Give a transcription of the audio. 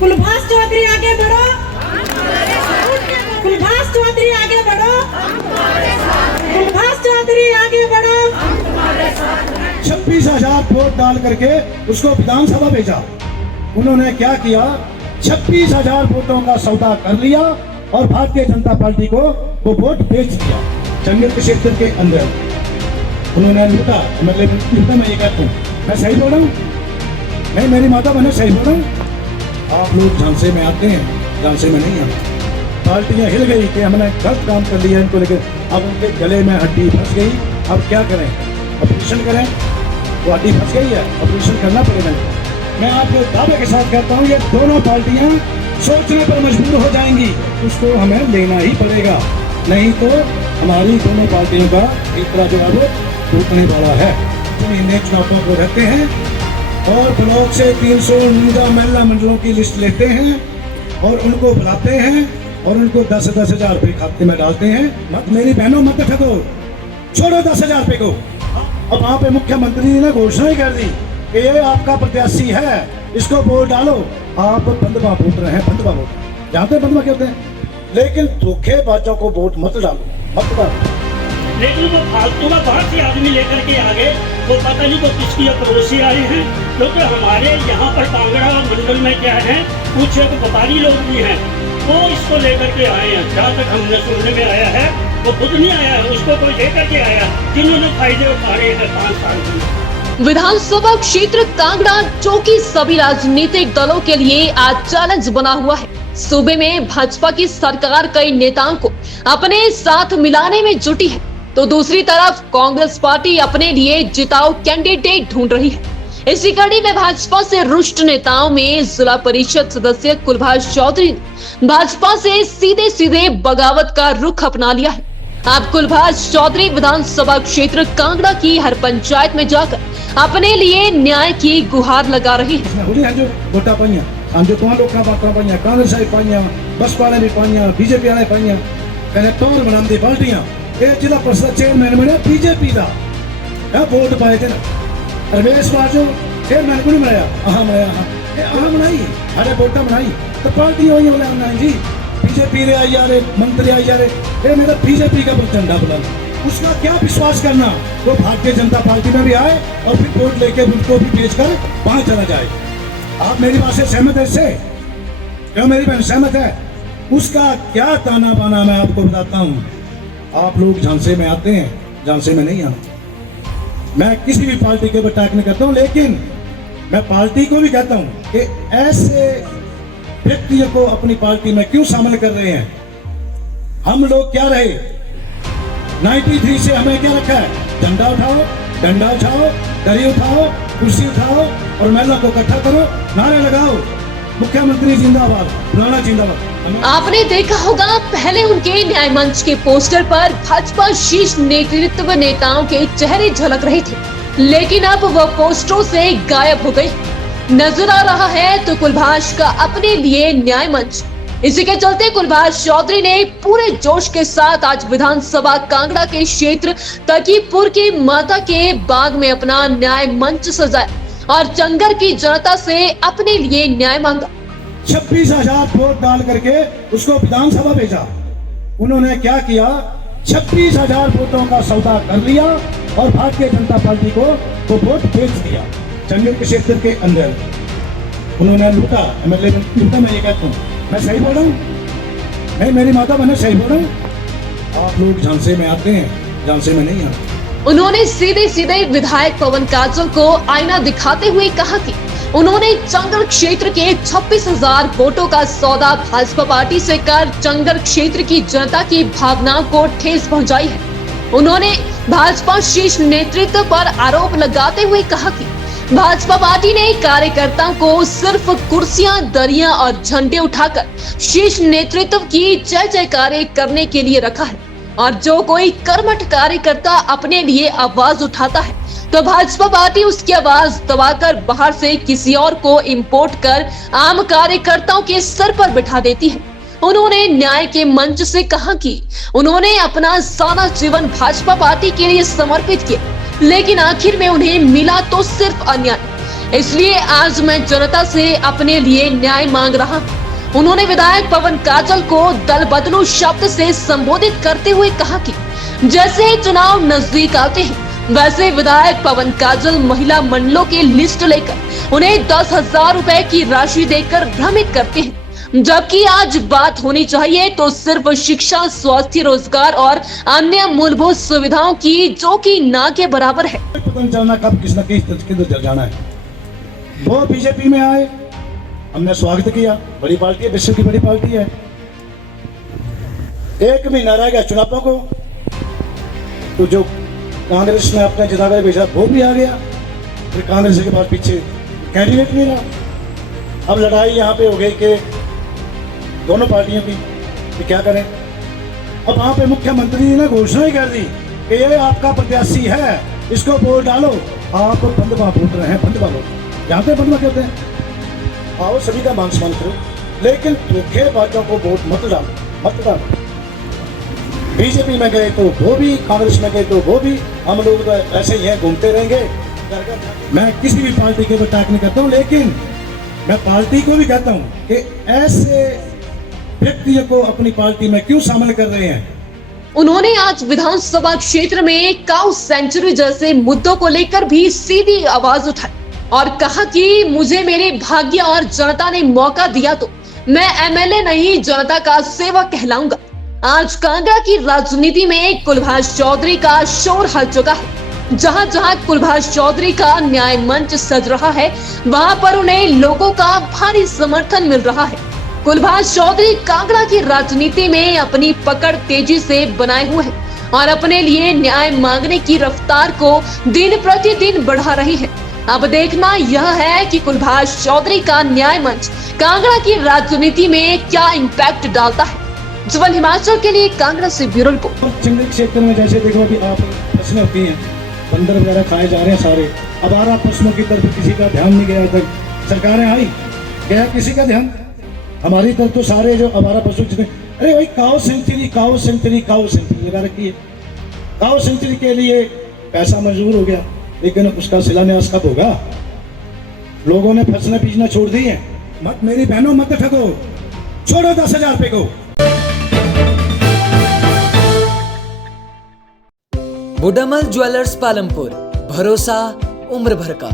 कुलभाष चौधरी आगे बढ़ो, कुलभाष चौधरी आगे बढ़ो, कुलभाष चौधरी आगे बढ़ो। 26,000 वोट डाल करके उसको विधानसभा भेजा। उन्होंने क्या किया, 26,000 वोटों का सौदा कर लिया और भारतीय जनता पार्टी को वो वोट बेच दिया। चंगर के क्षेत्र के अंदर उन्होंने लूटा। मतलब लूटा, मैं ये कहता हूँ, मैं सही बोल रहा हूँ? नहीं, मेरी माता मैंने सही बोल रहा हूँ? आप लोग झांसे में आते हैं, झांसे में नहीं आते। पार्टियां हिल गई कि हमने गलत काम कर लिया इनको लेकर, अब उनके गले में हड्डी फंस गई। अब क्या करें? ऑपरेशन करें? वो हड्डी फंस गई है, ऑपरेशन करना पड़ेगा। मैं आपको दावे के साथ कहता हूँ, ये दोनों पार्टियां सोचने पर मजबूर हो जाएंगी, उसको हमें लेना ही पड़ेगा, नहीं तो हमारी दोनों पार्टियों का एक तरह जो है वो टूटने वाला है। महीने चुनावों को रहते हैं और ब्लॉक से 349 महिला मंडलों की लिस्ट लेते हैं और उनको बुलाते हैं और उनको 10-10 हजार रुपये खाते में डालते हैं। मत मेरी बहनों मत ठगो, छोड़ो 10,000 रुपये को। अब वहाँ पे मुख्यमंत्री ने घोषणा ही कर दी कि ये आपका प्रत्याशी है, इसको वोट डालो। आप बंदवा वोट रहे हैं, बंदवा वोट जानते हैं, बंदवा क्या होते हैं, लेकिन धोखेबाजों को वोट मत डालो, मत डालो। लेकिन वो फालतू का बाहर से आदमी लेकर के आगे, वो पता नहीं वो किसकी पड़ोसी आए हैं, क्योंकि हमारे यहाँ पर कांगड़ा मंडल में क्या है, कुछ एक व्यापारी लोग भी हैं, वो इसको लेकर के आए हैं। जहाँ तक हमने सुनने में आया है, वो खुद नहीं आया है, उसको कोई लेकर के आया, जिन्होंने फायदे उठा रहे हैं 5 साल में। विधानसभा क्षेत्र कांगड़ा जो कि सभी राजनीतिक दलों के लिए आज चैलेंज बना हुआ है। सूबे में भाजपा की सरकार कई नेताओं को अपने साथ मिलाने में जुटी है, तो दूसरी तरफ कांग्रेस पार्टी अपने लिए जिताऊ कैंडिडेट ढूंढ रही है। इसी कड़ी में भाजपा से रुष्ट नेताओं में जिला परिषद सदस्य कुलभाष चौधरी ने भाजपा से सीधे सीधे बगावत का रुख अपना लिया है। अब कुलभाष चौधरी विधानसभा क्षेत्र कांगड़ा की हर पंचायत में जाकर अपने लिए न्याय की गुहार लगा रहे हैं। जो वोटा पाइया, हम जो कौन लोग का बात पाइया, कांग्रेस आई पाइया, बसपा ने भी पाइया, बीजेपी वाले पाइया, कलेक्टर बनाते पार्टियां, ये जिला परिषद चेयरमैन बने बीजेपी का वोट पाए थे ना। रमेश बाजू चेयरमैन को नहीं बनाया, अहाँ बनाई, अरे वोटा बनाई तो पार्टी वही बोले बनाई जी, बीजेपी रे आई यारे, मंत्री आई यारे, ये मेरा बीजेपी का झंडा बुला, उसका क्या विश्वास करना, वो भारतीय जनता पार्टी में भी आए और फिर वोट लेके उनको भी बेचकर वहां चला जाए। आप मेरी बात से सहमत है? इससे क्यों मेरी बहन सहमत है? उसका क्या ताना बाना मैं आपको बताता हूँ। आप लोग झांसे में आते हैं, झांसे में नहीं आते। मैं किसी भी पार्टी के ऊपर अटैक नहीं करता हूँ, लेकिन मैं पार्टी को भी कहता हूँ कि ऐसे व्यक्तियों को अपनी पार्टी में क्यों शामिल कर रहे हैं। हम लोग क्या रहे, 93 से हमें क्या रखा है, झंडा उठाओ, डंडा उठाओ, दरी उठाओ, कुर्सी उठाओ और महिला को इकट्ठा करो, नारे लगाओ, मुख्यमंत्री जिंदाबाद, पुराना जिंदाबाद। आपने देखा होगा पहले उनके न्याय मंच के पोस्टर पर भाजपा शीर्ष नेतृत्व नेताओं के चेहरे झलक रहे थे, लेकिन अब वह पोस्टरों से गायब हो गई। नजर आ रहा है तो कुलभाष का अपने लिए न्याय मंच। इसी के चलते कुलभाष चौधरी ने पूरे जोश के साथ आज विधानसभा कांगड़ा के क्षेत्र तकीपुर के माता के बाग में अपना न्याय मंच सजाया और चंगर की जनता से अपने लिए न्याय मांगा। 26,000 वोट डाल करके उसको विधानसभा भेजा। उन्होंने क्या किया, 26,000 वोटों का सौदा कर लिया और भारतीय जनता पार्टी को वो वोट बेच दिया। चंगर के क्षेत्र के अंदर उन्होंने लूटा। मतलब लूटा, मैं ये कहता हूँ, मैं सही बोल रहा हूँ? नहीं, मेरी माता मैंने सही बोल रहा हूँ? आप लोग झांसे में आते हैं, झांसे में नहीं आते। उन्होंने सीधे सीधे विधायक पवन काजल को आईना दिखाते हुए कहा कि उन्होंने चंगर क्षेत्र के 26,000 वोटों का सौदा भाजपा पार्टी से कर चंगर क्षेत्र की जनता की भावनाओं को ठेस पहुंचाई है। उन्होंने भाजपा शीर्ष नेतृत्व पर आरोप लगाते हुए कहा कि भाजपा पार्टी ने कार्यकर्ताओं को सिर्फ कुर्सियां, दरियां और झंडे उठाकर शीर्ष नेतृत्व की जय जयकारे करने के लिए रखा है और जो कोई कर्मठ कार्यकर्ता अपने लिए आवाज उठाता है तो भाजपा पार्टी उसकी आवाज दबाकर बाहर से किसी और को इंपोर्ट कर आम कार्यकर्ताओं के सर पर बिठा देती है। उन्होंने न्याय के मंच से कहा कि उन्होंने अपना सारा जीवन भाजपा पार्टी के लिए समर्पित किया, लेकिन आखिर में उन्हें मिला तो सिर्फ अन्याय। इसलिए आज मैं जनता से अपने लिए न्याय मांग रहा हूँ। उन्होंने विधायक पवन काजल को दल बदलू शब्द से संबोधित करते हुए कहा कि जैसे ही चुनाव नजदीक आते हैं वैसे विधायक पवन काजल महिला मंडलों की लिस्ट लेकर उन्हें 10,000 रुपए की राशि देकर भ्रमित करते हैं, जबकि आज बात होनी चाहिए तो सिर्फ शिक्षा, स्वास्थ्य, रोजगार और अन्य मूलभूत सुविधाओं की, जो कि ना के बराबर है। पता नहीं चलना कब किस न किधर चल जाना है। वो बीजेपी में आए, हमने स्वागत किया, बड़ी पार्टी है, विश्व की बड़ी पार्टी है। 1 महीना रह गया चुनावों को, तो जो कांग्रेस ने अपने जिताकर भेजा वो भी आ गया, फिर कांग्रेस के बाद पीछे कैंडिडेट नहीं रहा। अब लड़ाई यहाँ पे हो गई कि दोनों पार्टियों की कि क्या करें। अब वहाँ पे मुख्यमंत्री ने घोषणा ही कर दी कि ये आपका प्रत्याशी है, इसको वोट डालो। आप बंदवा वोट रहे हैं, बंदवा वोट जानते हैं, बंदवा कहते हैं। आओ सभी का मान सम्मान करो, लेकिन धोखेबाजों को वोट मत डालो, मत डालो। बीजेपी में गए तो वो भी, कांग्रेस में गए तो वो भी, हम लोग तो ऐसे ही हैं, घूमते रहेंगे। मैं किसी भी पार्टी के अटैक नहीं करता हूँ, लेकिन मैं पार्टी को भी कहता हूँ कि ऐसे व्यक्तियों को अपनी पार्टी में क्यों शामिल कर रहे हैं। उन्होंने आज विधानसभा क्षेत्र में काऊ सेंचुरी जैसे मुद्दों को लेकर भी सीधी आवाज उठाई और कहा कि मुझे मेरे भाग्य और जनता ने मौका दिया तो मैं एमएलए नहीं, जनता का सेवक कहलाऊंगा। आज कांगड़ा की राजनीति में कुलभाष चौधरी का शोर हल चुका है। जहां जहां कुलभाष चौधरी का न्याय मंच सज रहा है, वहां पर उन्हें लोगों का भारी समर्थन मिल रहा है। कुलभाष चौधरी कांगड़ा की राजनीति में अपनी पकड़ तेजी से बनाए हुए हैं और अपने लिए न्याय मांगने की रफ्तार को दिन प्रतिदिन बढ़ा रही है। अब देखना यह है कि कुलभाष चौधरी का न्याय मंच कांगड़ा की राजनीति में क्या इम्पैक्ट डालता है। जीवन हिमाचल के लिए कांगड़ा से ब्यूरो रिपोर्ट। चिंगड़ी क्षेत्र में जैसे देखो अभी आप फसलें होती हैं, बंदर वगैरह खाए जा रहे हैं सारे। अब आरा पशुओं की तरफ किसी का ध्यान नहीं गया तक, सरकारें आई गया किसी का ध्यान। हमारी तरफ तो सारे जो आवारा पशु जितने, अरे भाई काऊ सेंचुरी, काऊ सेंचुरी, काऊ सेंचुरी लगा रखी है। काऊ सेंचुरी के लिए पैसा मंजूर हो गया, लेकिन उसका शिलान्यास कब होगा? लोगों ने फसलें बीजना छोड़ दी है। मत मेरी बहनों मत ठगो, छोड़ो 10,000 रुपए को। बुडामल ज्वेलर्स पालमपुर, भरोसा उम्र भर का।